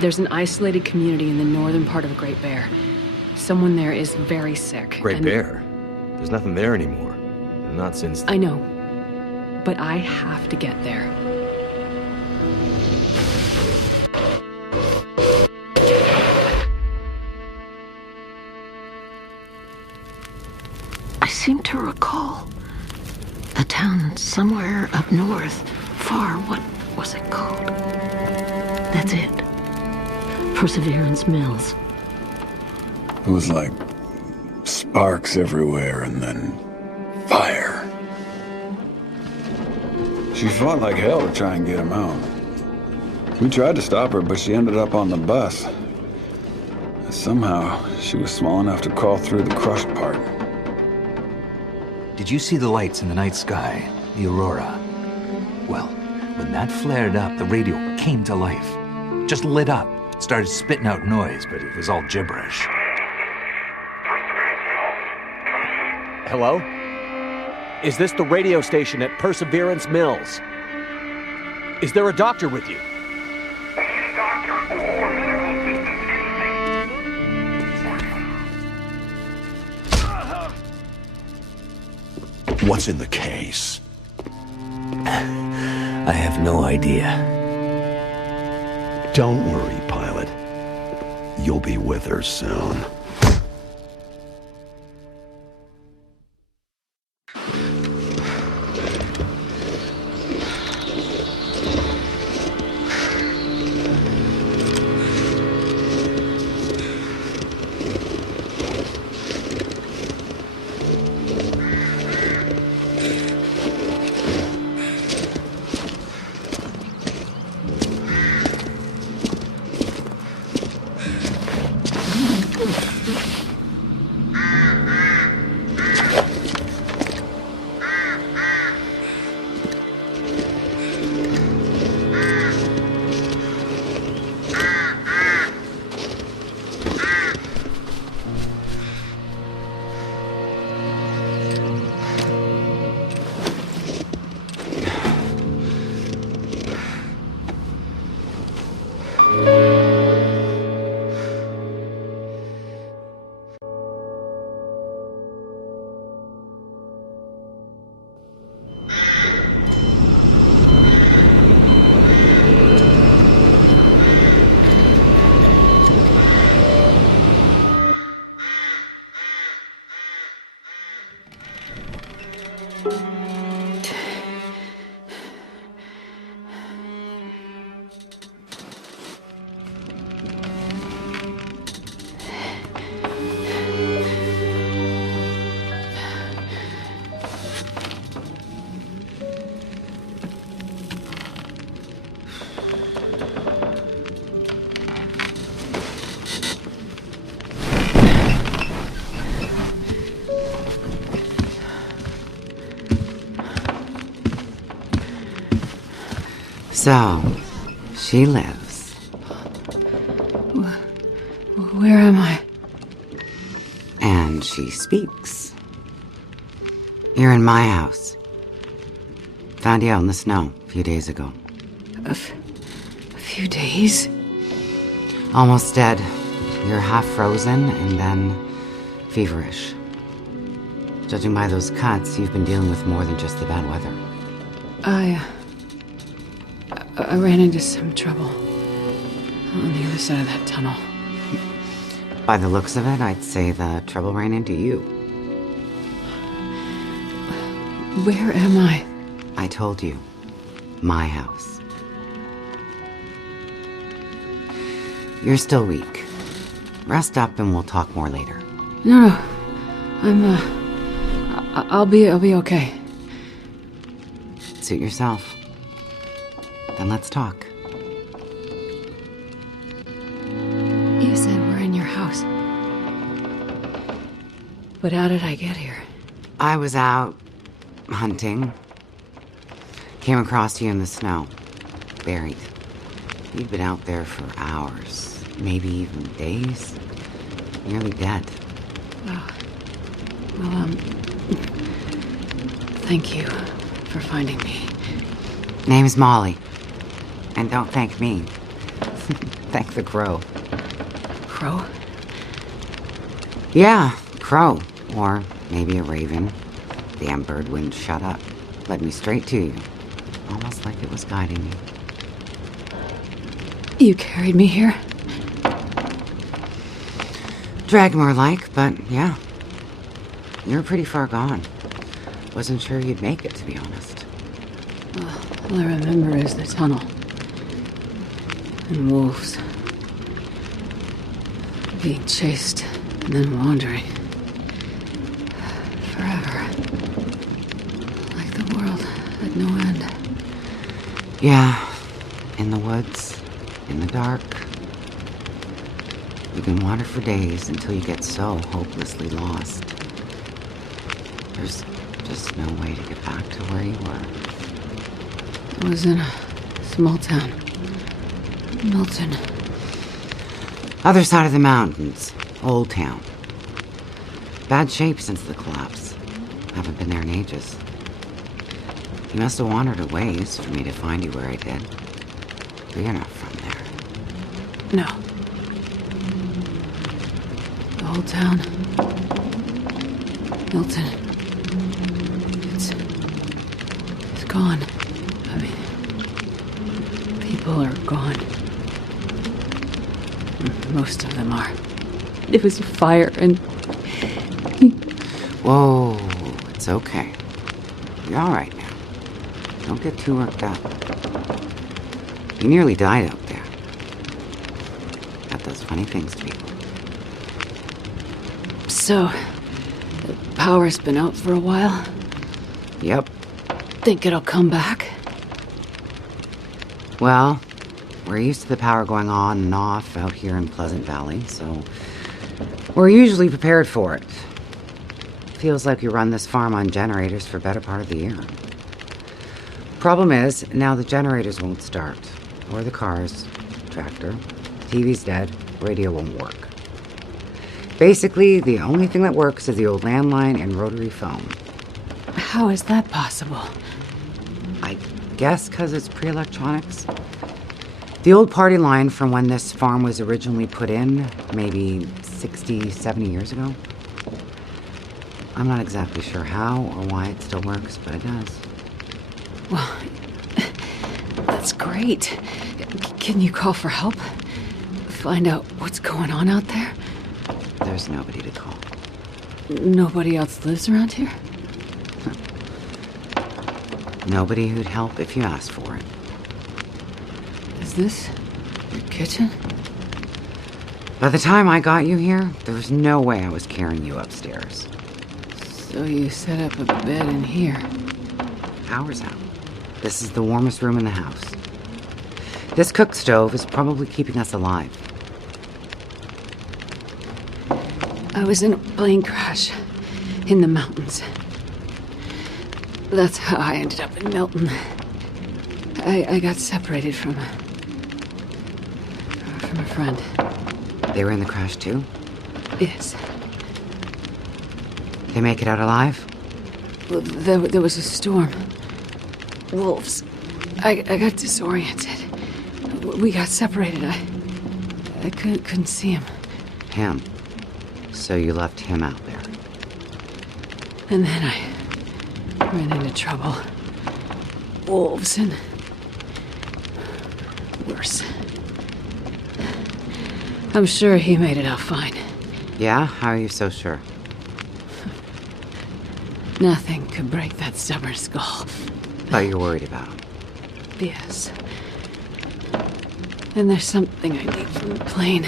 There's an isolated community in the northern part of Great Bear. Someone there is very sick. Great Bear? There's nothing there anymore. Not since... I know. But I have to get there. I seem to recall a town somewhere up north, far. What was it called? That's it. Perseverance Mills. It was like sparks everywhere and then fire. She fought like hell to try and get him out. We tried to stop her, but she ended up on the bus. Somehow, she was small enough to crawl through the crushed part. Did you see the lights in the night sky? The aurora? Well, when that flared up, the radio came to life. Just lit up. Started spitting out noise, but it was all gibberish. Hello? Is this the radio station at Perseverance Mills? Is there a doctor with you? What's in the case? I have no idea. Don't worry, pilot. You'll be with her soon. So, she lives. Where am I? And she speaks. You're in my house. Found you out in the snow a few days ago. A few days? Almost dead. You're half frozen and then feverish. Judging by those cuts, you've been dealing with more than just the bad weather. I ran into some trouble on the other side of that tunnel. By the looks of it, I'd say the trouble ran into you. Where am I? I told you. My house. You're still weak. Rest up and we'll talk more later. No. I'll be okay. Suit yourself. Then let's talk. You said we're in your house. But how did I get here? I was out hunting. Came across you in the snow. Buried. You'd been out there for hours. Maybe even days. Nearly dead. Oh. Well, thank you for finding me. Name's Molly. And don't thank me. Thank the crow. Crow? Yeah, crow. Or maybe a raven. Damn bird wouldn't shut up. Led me straight to you. Almost like it was guiding me. You carried me here? Drag more like, but yeah. You're pretty far gone. Wasn't sure you'd make it, to be honest. All I remember is the tunnel. And wolves. Being chased and then wandering. Forever. Like the world had no end. Yeah. In the woods. In the dark. You can wander for days until you get so hopelessly lost. There's just no way to get back to where you were. I was in a small town. Milton. Other side of the mountains. Old town. Bad shape since the collapse. Haven't been there in ages. You must have wandered a ways for me to find you where I did. But you're not from there. No. The whole town. Milton. It's gone. I mean, people are gone. Most of them are. It was a fire and... Whoa, it's okay. You're all right now. Don't get too worked up. You nearly died out there. That does funny things to people. So, the power's been out for a while. Yep. Think it'll come back? Well, we're used to the power going on and off out here in Pleasant Valley, so we're usually prepared for it. Feels like you run this farm on generators for a better part of the year. Problem is, now the generators won't start. Or the cars, tractor, TV's dead, radio won't work. Basically, the only thing that works is the old landline and rotary phone. How is that possible? I guess because it's pre-electronics. The old party line from when this farm was originally put in, maybe 60, 70 years ago. I'm not exactly sure how or why it still works, but it does. Well, that's great. Can you call for help? Find out what's going on out there? There's nobody to call. Nobody else lives around here? Nobody who'd help if you asked for it. Is this your kitchen? By the time I got you here, there was no way I was carrying you upstairs. So you set up a bed in here. Power's out. This is the warmest room in the house. This cook stove is probably keeping us alive. I was in a plane crash in the mountains. That's how I ended up in Milton. I got separated from a friend. They were in the crash too? Yes. They make it out alive? Well, there was a storm. Wolves. I got disoriented. We got separated. I couldn't see him. Him. So you left him out there. And then I ran into trouble. Wolves and worse. I'm sure he made it out fine. Yeah? How are you so sure? Nothing could break that stubborn skull. But you're worried about him. Yes. And there's something I need from the plane.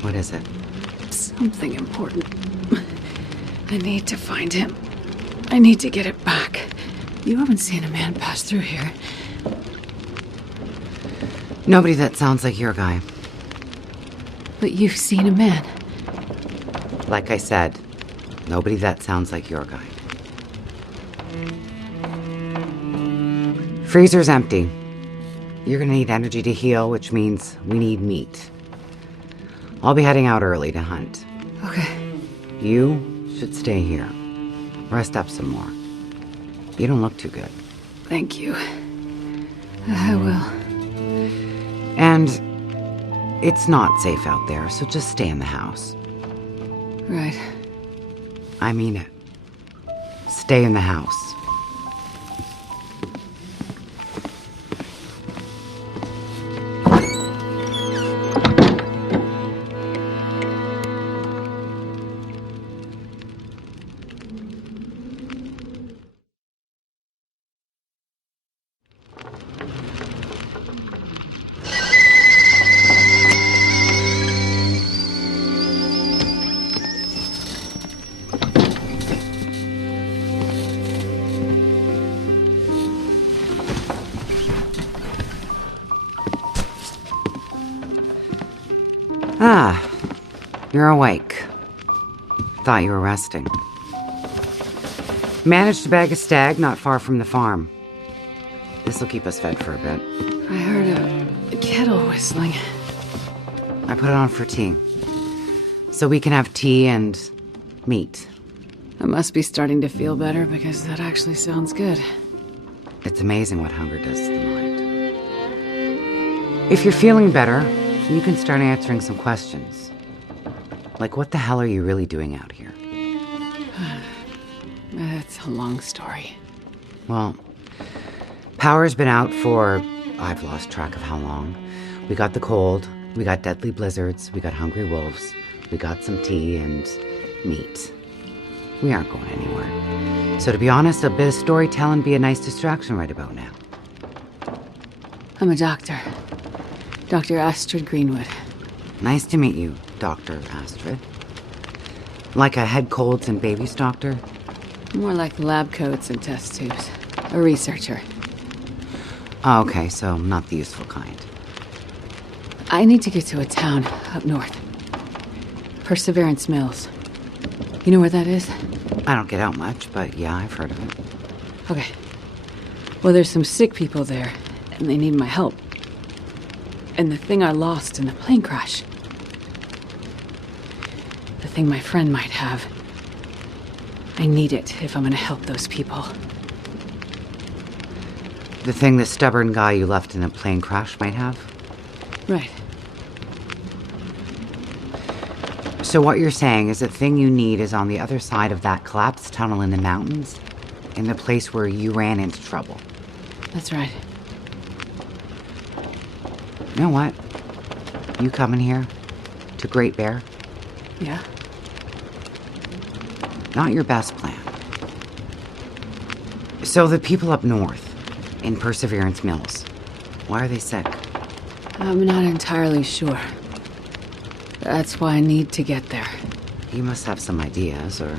What is it? Something important. I need to find him. I need to get it back. You haven't seen a man pass through here. Nobody that sounds like your guy. But you've seen a man. Like I said, nobody that sounds like your guy. Freezer's empty. You're gonna need energy to heal, which means we need meat. I'll be heading out early to hunt. Okay. You should stay here. Rest up some more. You don't look too good. Thank you. I will. And It's not safe out there, so just stay in the house. Right. I mean it. Stay in the house. Ah, you're awake. Thought you were resting. Managed to bag a stag not far from the farm. This'll keep us fed for a bit. I heard a kettle whistling. I put it on for tea. So we can have tea and meat. I must be starting to feel better because that actually sounds good. It's amazing what hunger does to the mind. If you're feeling better, you can start answering some questions. Like, what the hell are you really doing out here? It's a long story. Well, power's been out for, I've lost track of how long. We got the cold, we got deadly blizzards, we got hungry wolves, we got some tea and meat. We aren't going anywhere. So to be honest, a bit of storytelling be a nice distraction right about now. I'm a doctor. Dr. Astrid Greenwood. Nice to meet you, Dr. Astrid. Like a head colds and babies doctor? More like lab coats and test tubes. A researcher. Oh, okay, so not the useful kind. I need to get to a town up north. Perseverance Mills. You know where that is? I don't get out much, but yeah, I've heard of it. Okay. Well, there's some sick people there, and they need my help. And the thing I lost in the plane crash. The thing my friend might have. I need it if I'm gonna help those people. The thing the stubborn guy you left in a plane crash might have? Right. So what you're saying is the thing you need is on the other side of that collapsed tunnel in the mountains, in the place where you ran into trouble. That's right. You know what? You coming here? To Great Bear? Yeah? Not your best plan. So the people up north, in Perseverance Mills, why are they sick? I'm not entirely sure. That's why I need to get there. You must have some ideas, or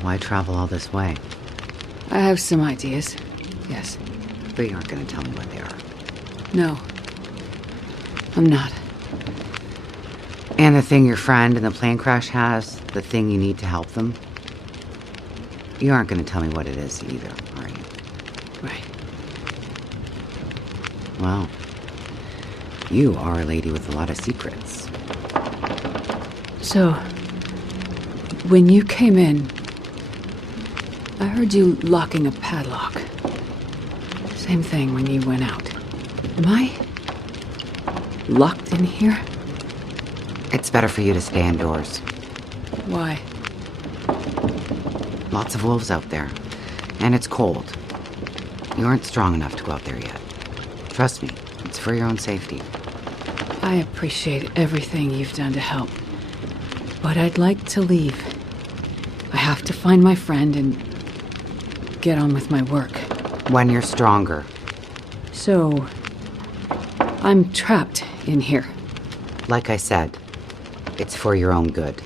why travel all this way? I have some ideas, yes. But you aren't going to tell me what they are. No. I'm not. And the thing your friend in the plane crash has, the thing you need to help them, you aren't going to tell me what it is either, are you? Right. Well, you are a lady with a lot of secrets. So, when you came in, I heard you locking a padlock. Same thing when you went out. Am I locked in here? It's better for you to stay indoors. Why? Lots of wolves out there. And it's cold. You aren't strong enough to go out there yet. Trust me, it's for your own safety. I appreciate everything you've done to help. But I'd like to leave. I have to find my friend and get on with my work. When you're stronger. So, I'm trapped in here. Like I said, it's for your own good.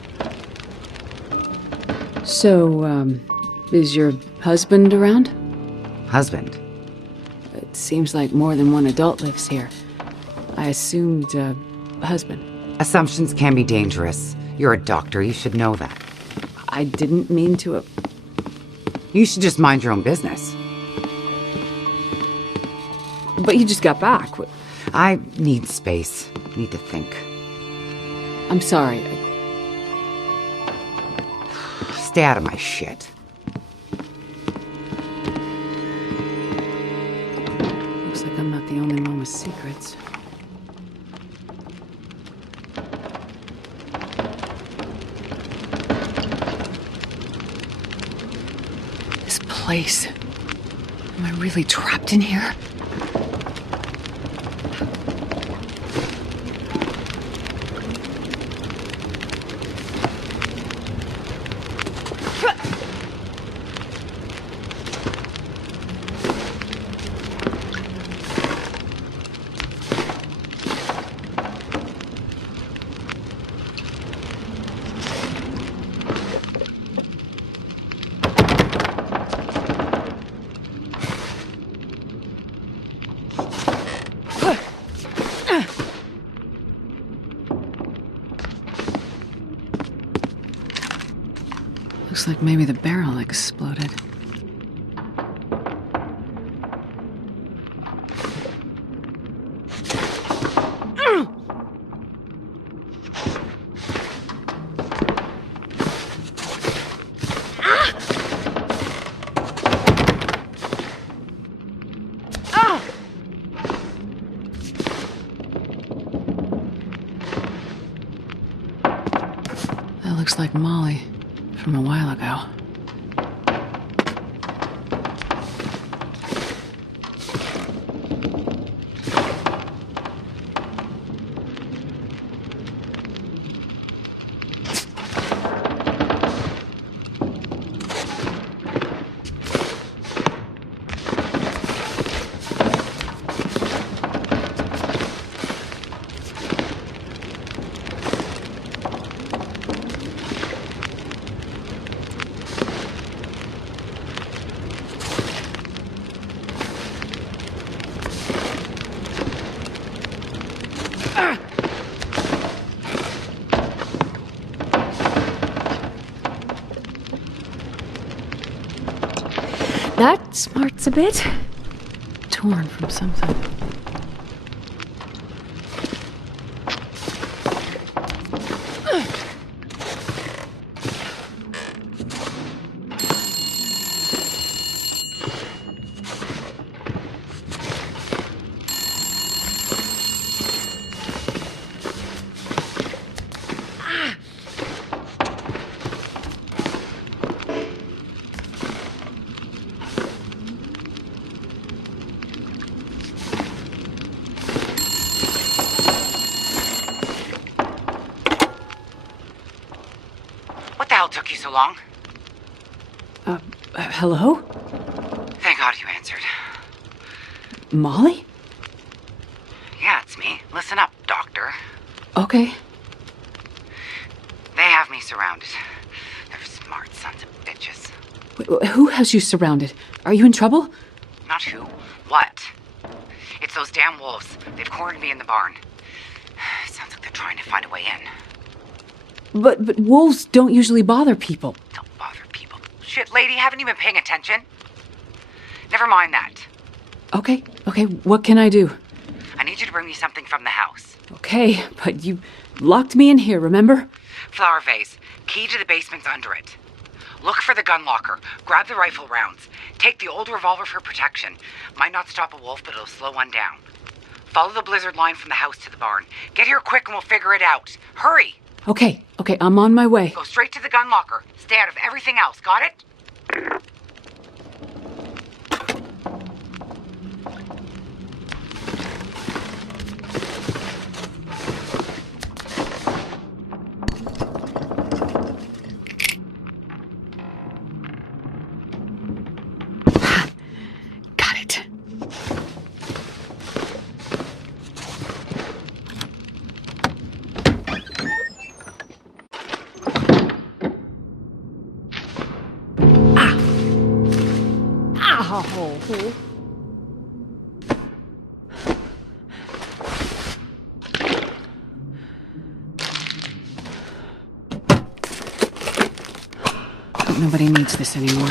So, is your husband around? Husband? It seems like more than one adult lives here. I assumed, husband. Assumptions can be dangerous. You're a doctor, you should know that. I didn't mean to. You should just mind your own business. But you just got back. I need space. Need to think. I'm sorry. Stay out of my shit. Looks like I'm not the only one with secrets. place? Am I really trapped in here? Looks like maybe the barrel exploded. That looks like Molly from a while ago. That smarts a bit. Torn from something. What the hell took you so long? Hello? Thank God you answered. Molly? Yeah, it's me. Listen up, Doctor. Okay. They have me surrounded. They're smart sons of bitches. Who has you surrounded? Are you in trouble? Not who. What? It's those damn wolves. They've cornered me in the barn. Sounds like they're trying to find a way in. But wolves don't usually bother people. Don't bother people. Shit, lady, haven't you been paying attention? Never mind that. Okay, what can I do? I need you to bring me something from the house. Okay, but you locked me in here, remember? Flower vase. Key to the basement's under it. Look for the gun locker. Grab the rifle rounds. Take the old revolver for protection. Might not stop a wolf, but it'll slow one down. Follow the blizzard line from the house to the barn. Get here quick and we'll figure it out. Hurry! Okay, I'm on my way. Go straight to the gun locker. Stay out of everything else, got it? Got it. Hope nobody needs this anymore.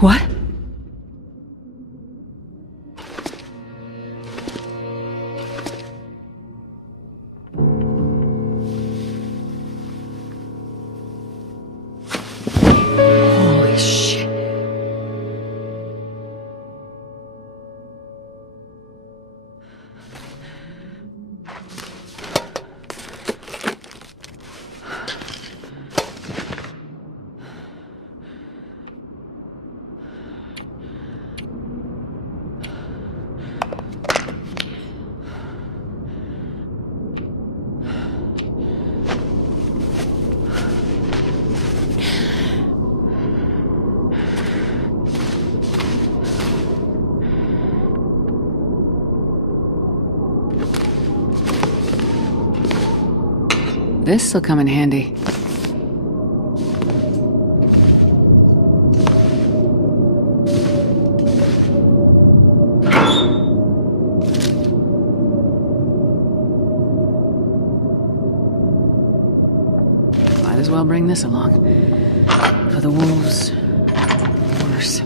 What? Holy shit. This'll come in handy. Might as well bring this along. For the wolves. Worse.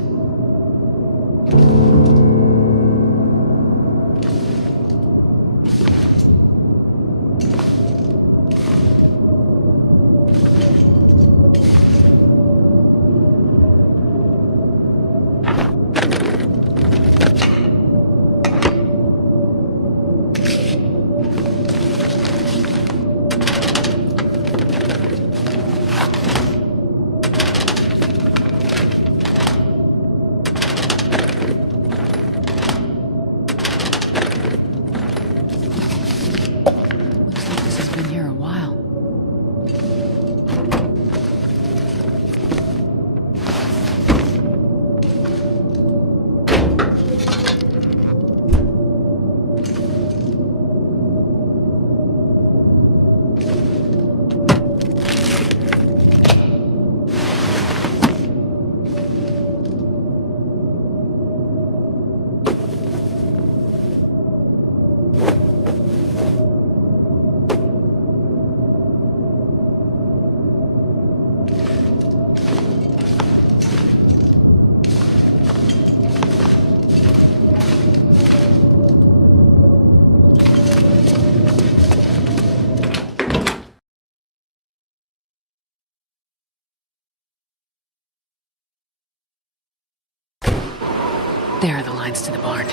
There are the lines to the barn.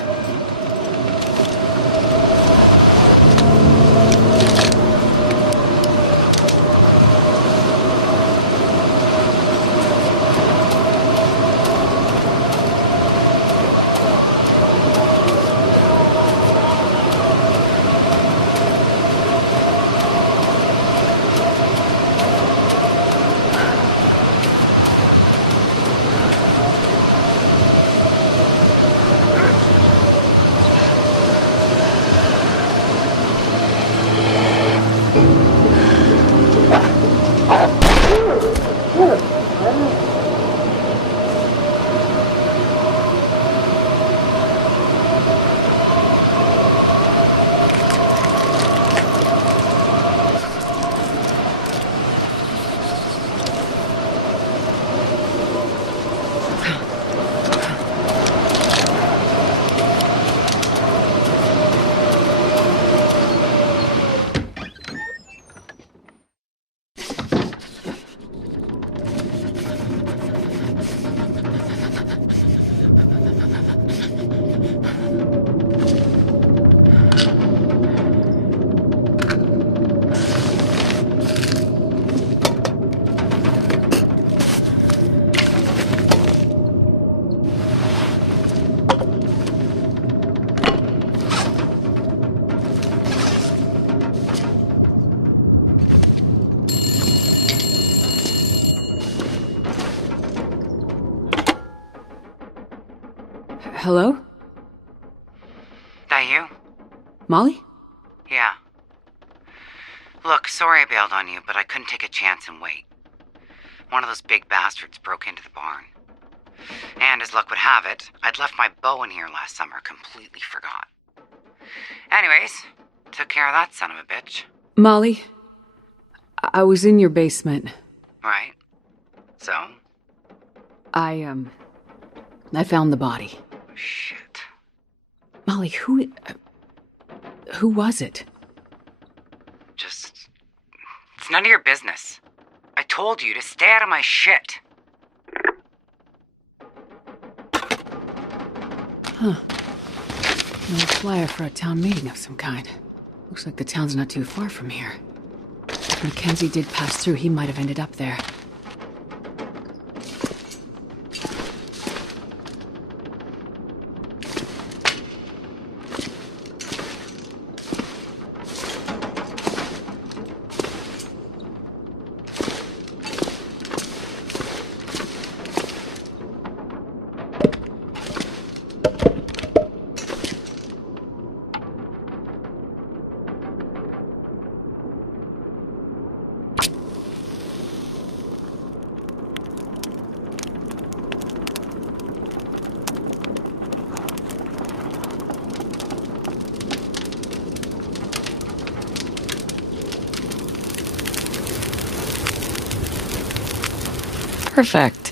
Hello? That you? Molly? Yeah. Look, sorry I bailed on you, but I couldn't take a chance and wait. One of those big bastards broke into the barn. And as luck would have it, I'd left my bow in here last summer, completely forgot. Anyways, took care of that son of a bitch. Molly, I was in your basement. Right. So? I found the body. Shit. Molly, who was it? Just... It's none of your business. I told you to stay out of my shit. Huh. No flyer for a town meeting of some kind. Looks like the town's not too far from here. If Mackenzie did pass through, he might have ended up there. Perfect.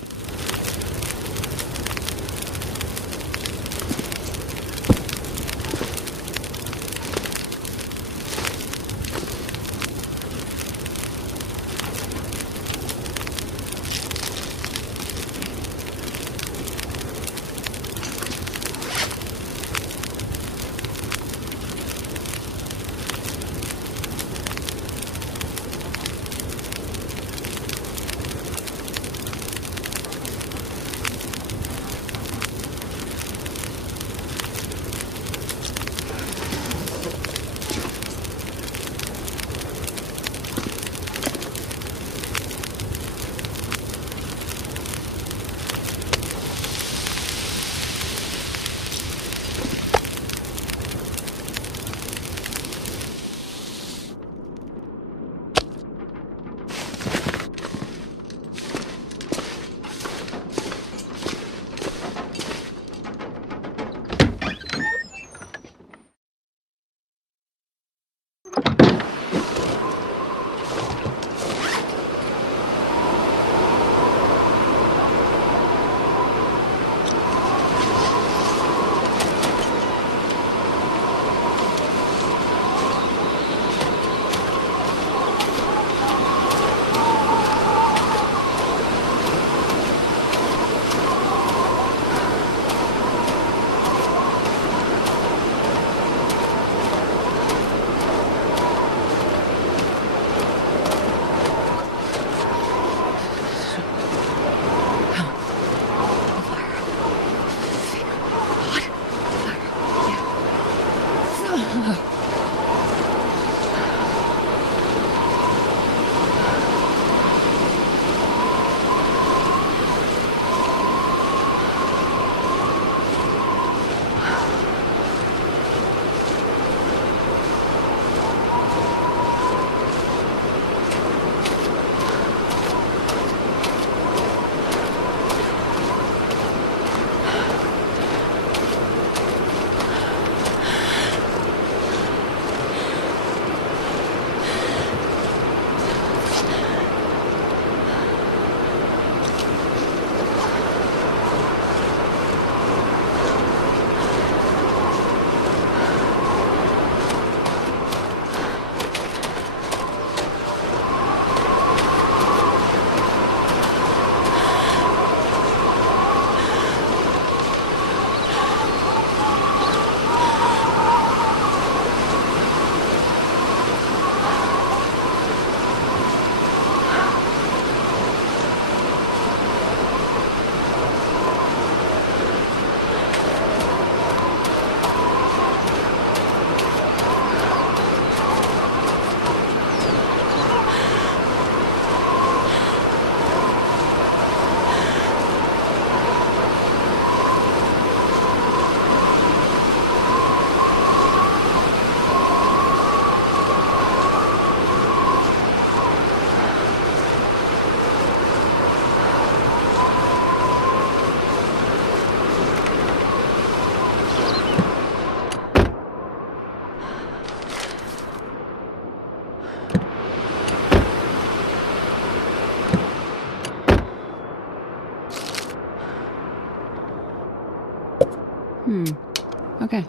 Okay.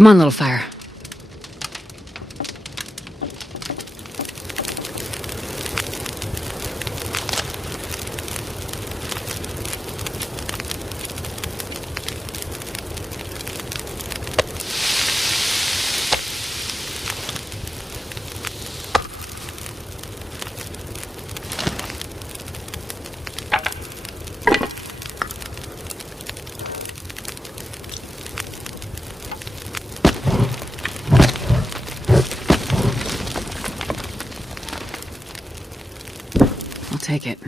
Come on, little fire. Take it.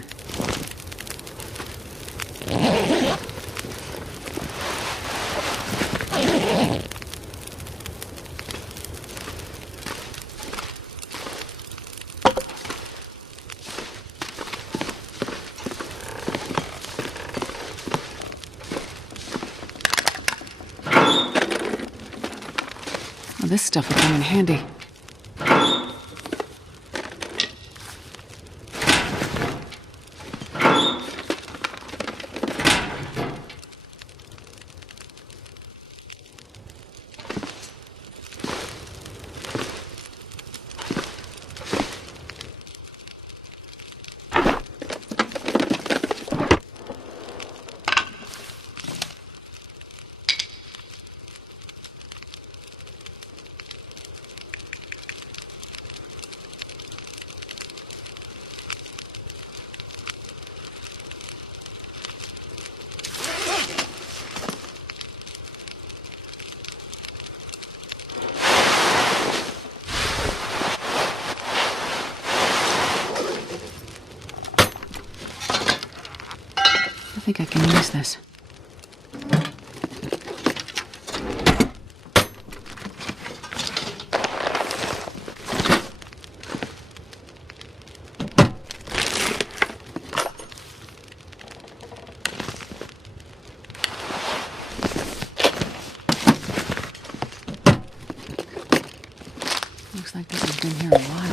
Well, this stuff will come in handy. I think I can use this. Looks like this has been here a while.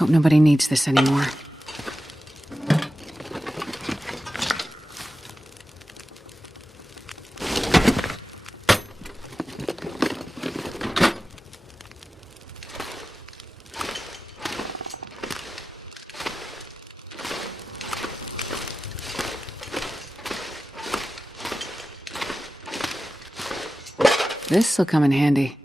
Hope nobody needs this anymore. This'll come in handy.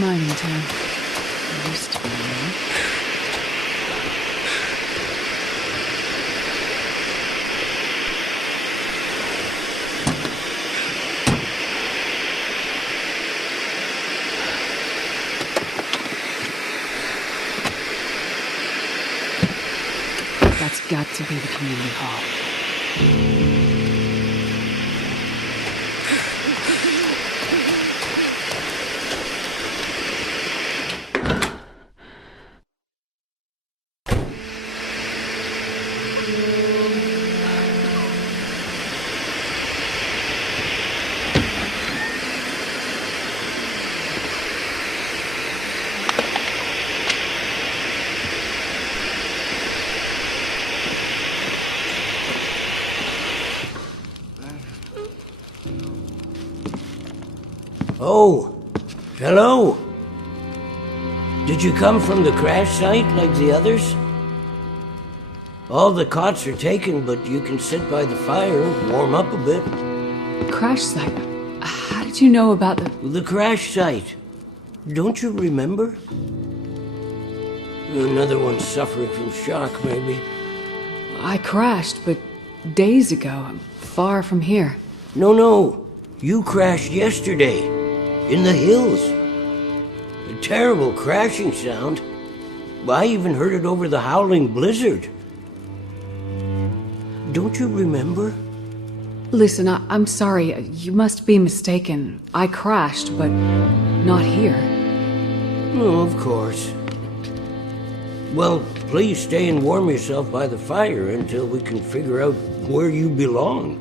Mining town. It used to be, right? That's got to be the community hall. Oh, hello. Did you come from the crash site like the others? All the cots are taken, but you can sit by the fire, warm up a bit. Crash site? How did you know about The crash site. Don't you remember? Another one suffering from shock, maybe. I crashed, but days ago, far from here. No. You crashed yesterday. In the hills. A terrible crashing sound. I even heard it over the howling blizzard. Don't you remember? Listen, I'm sorry. You must be mistaken. I crashed, but not here. Oh, of course. Well, please stay and warm yourself by the fire until we can figure out where you belong.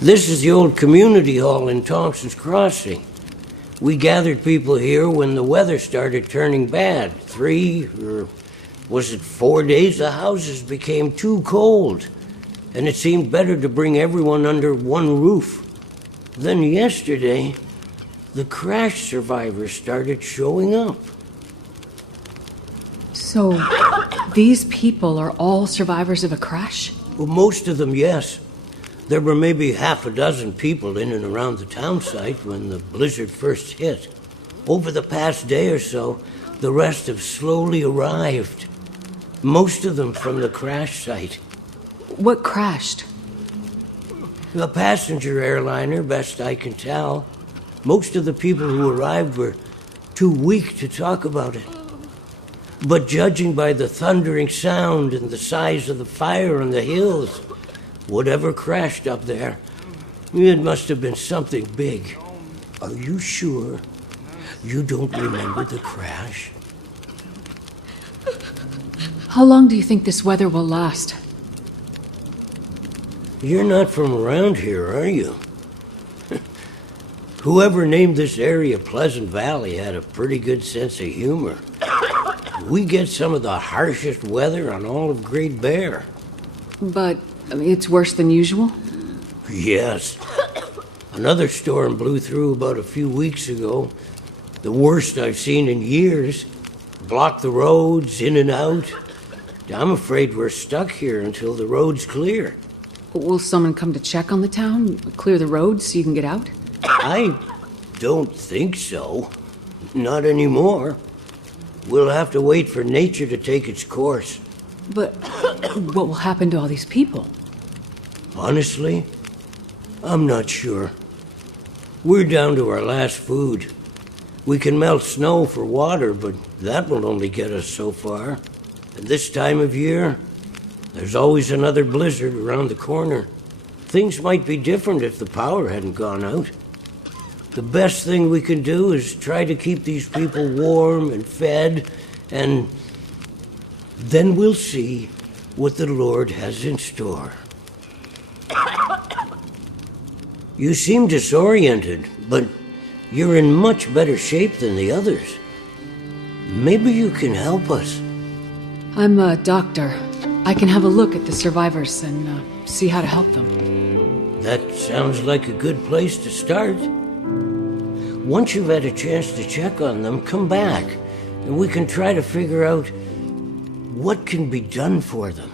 This is the old community hall in Thompson's Crossing. We gathered people here when the weather started turning bad. 3, or was it 4 days, the houses became too cold, and it seemed better to bring everyone under one roof. Then yesterday, the crash survivors started showing up. So, these people are all survivors of a crash? Well, most of them, yes. There were maybe half a dozen people in and around the town site when the blizzard first hit. Over the past day or so, the rest have slowly arrived. Most of them from the crash site. What crashed? A passenger airliner, best I can tell. Most of the people who arrived were too weak to talk about it. But judging by the thundering sound and the size of the fire on the hills, whatever crashed up there, it must have been something big. Are you sure you don't remember the crash? How long do you think this weather will last? You're not from around here, are you? Whoever named this area Pleasant Valley had a pretty good sense of humor. We get some of the harshest weather on all of Great Bear. But it's worse than usual? Yes. Another storm blew through about a few weeks ago. The worst I've seen in years. Blocked the roads, in and out. I'm afraid we're stuck here until the road's clear. Will someone come to check on the town? Clear the roads so you can get out? I don't think so. Not anymore. We'll have to wait for nature to take its course. But what will happen to all these people? Honestly, I'm not sure. We're down to our last food. We can melt snow for water, but that will only get us so far. And this time of year, there's always another blizzard around the corner. Things might be different if the power hadn't gone out. The best thing we can do is try to keep these people warm and fed, and then we'll see what the Lord has in store. You seem disoriented, but you're in much better shape than the others. Maybe you can help us. I'm a doctor. I can have a look at the survivors and see how to help them. That sounds like a good place to start. Once you've had a chance to check on them, come back, and we can try to figure out what can be done for them.